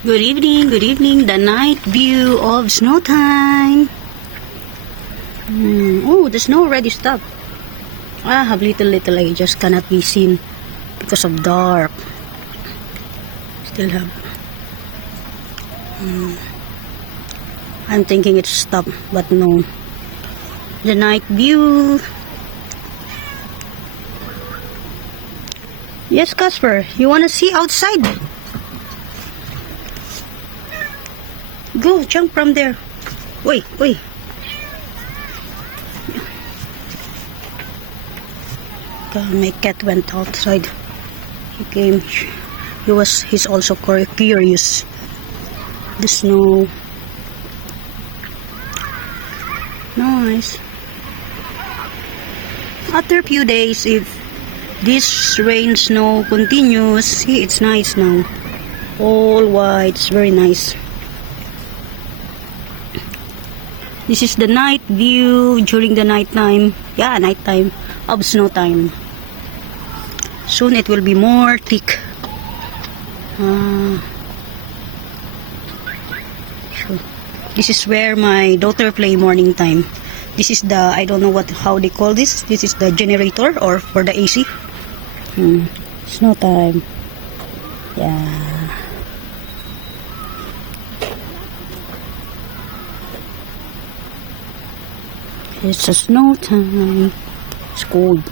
Good evening, the night view of snow time. Oh, the snow already stopped. I have little, I just cannot be seen because of dark. Still have. I'm thinking it's stopped, but no. The night view. Yes, Casper, you wanna see outside? Go, jump from there. Wait. My cat went outside. He came. He's also curious. The snow. Nice. After a few days, if this rain snow continues, see, it's nice now. All white, it's very nice. This is the night view during the nighttime. Yeah, nighttime of snow time. Soon it will be more thick. This is where my daughter play morning time. This is the, I don't know how they call this. This is the generator or for the AC. Snow time. Yeah. It's a snow time. It's cold.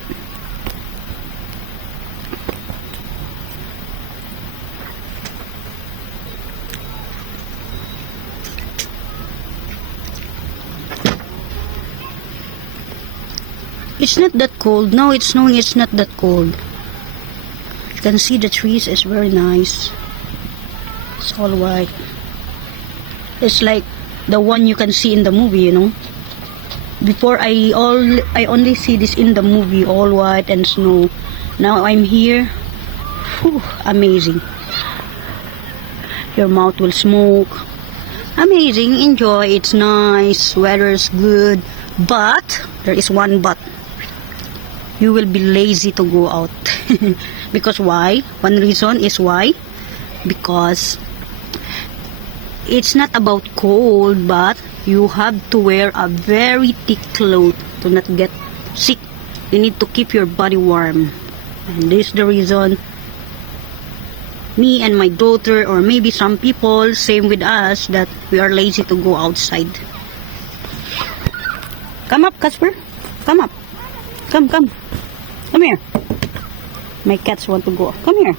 It's not that cold. Now it's snowing, it's not that cold. You can see the trees is very nice. It's all white. It's like the one you can see in the movie, you know. Before I only see this in the movie, all white and snow. Now I'm here. Whew, amazing. Your mouth will smoke. Amazing, enjoy. It's nice, weather's good. But there is one but. You will be lazy to go out. Because why? One reason is why? Because it's not about cold, but you have to wear a very thick cloth to not get sick. You need to keep your body warm. And this is the reason me and my daughter, or maybe some people, same with us, that we are lazy to go outside. Come up, Casper. Come up. Come. Come here. My cats want to go. Come here.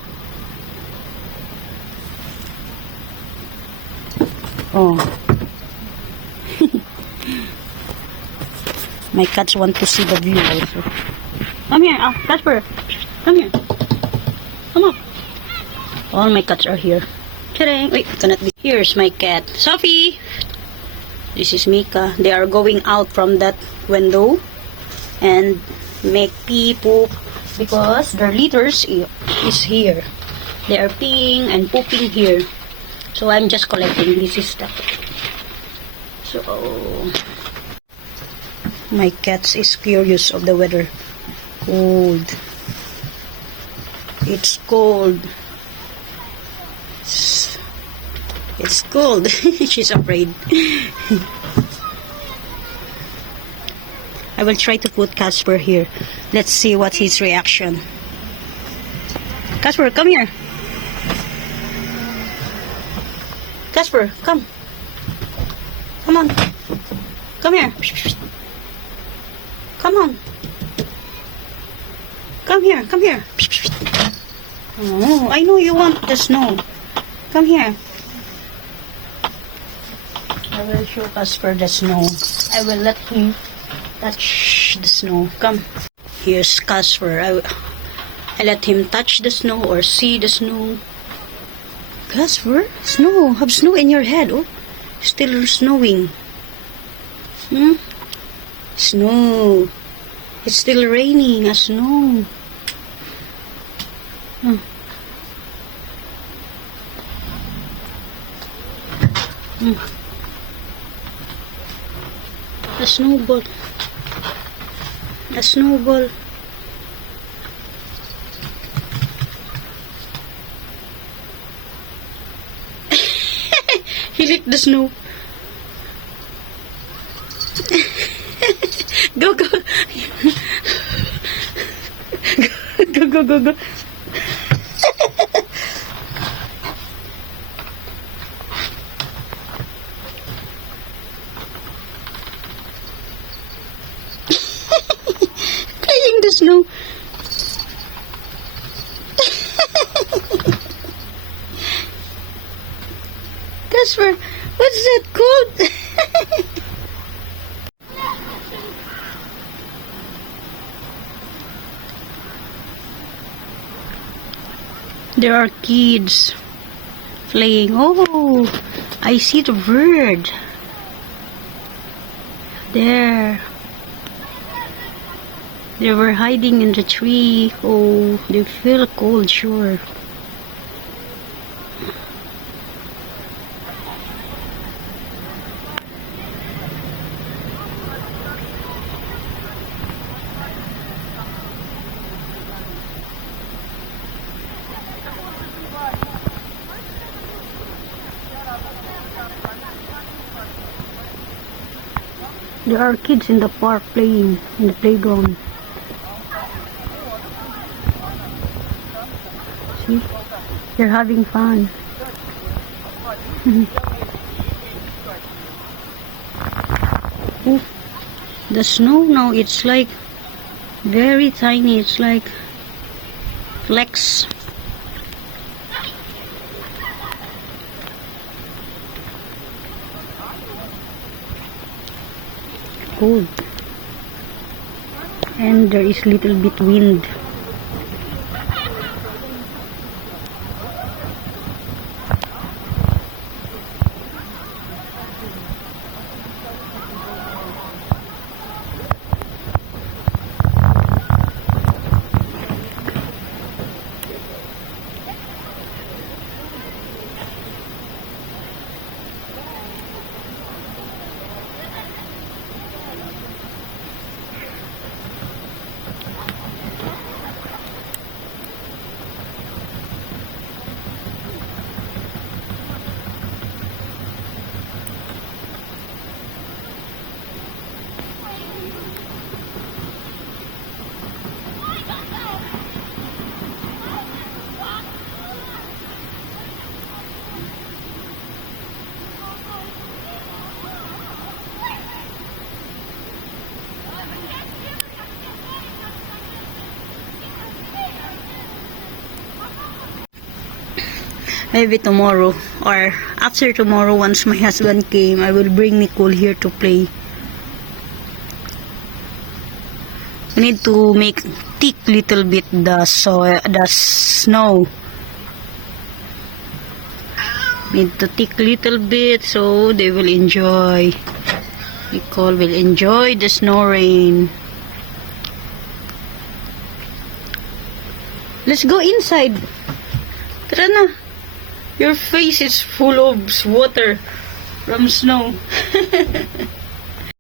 Oh. My cats want to see the view also. Come here, Casper. Come here. Come up. All my cats are here. Ta-da! Wait, cannot be. Here's my cat, Sophie. This is Mika. They are going out from that window and make pee poop because their litters is here. They are peeing and pooping here. So I'm just collecting this stuff. So my cats is curious of the weather. Cold. It's cold. It's cold. She's afraid. I will try to put Casper here. Let's see what his reaction. Casper, come here. Casper, come. Come on. Come here. Come on. Come here. Oh, I know you want the snow. Come here. I will show Casper the snow. I will let him touch the snow. Come. Here's Casper. I let him touch the snow or see the snow. Casper, snow. Have snow in your head. Oh, still snowing. Snow. It's still raining. A snow. A snowball. A snowball. He licked the snow. Go, go. Go, go, go, go. Playing the snow. Casper, what's that called? There are kids playing. Oh, I see the bird. There. They were hiding in the tree. Oh, they feel cold, sure. There are kids in the park playing in the playground. See? They're having fun. Oh, the snow now, it's like very tiny. It's like flecks. Cold. And there is little bit wind. Maybe tomorrow or after tomorrow, once my husband came, I will bring Nicole here to play. We need to make thick little bit the snow. Need to thick little bit so they will enjoy. Nicole will enjoy the snow rain. Let's go inside. Tara na. Your face is full of water from snow.